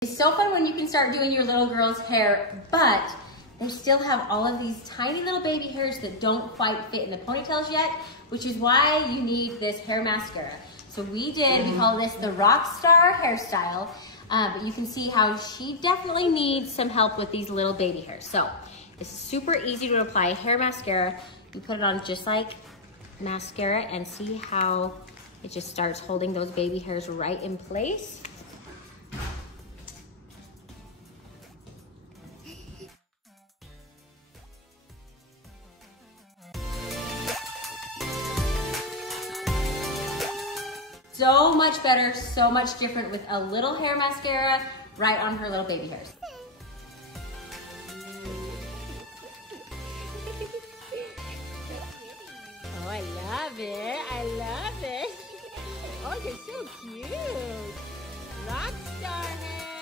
It's so fun when you can start doing your little girl's hair, but they still have all of these tiny little baby hairs that don't quite fit in the ponytails yet, which is why you need this hair mascara. So we call this the Rockstar hairstyle, but you can see how she definitely needs some help with these little baby hairs. So it's super easy to apply hair mascara. You put it on just like mascara and see how it just starts holding those baby hairs right in place. So much better, so much different with a little hair mascara right on her little baby hairs. Oh, I love it. I love it. Oh, you're so cute. Rockstar hair.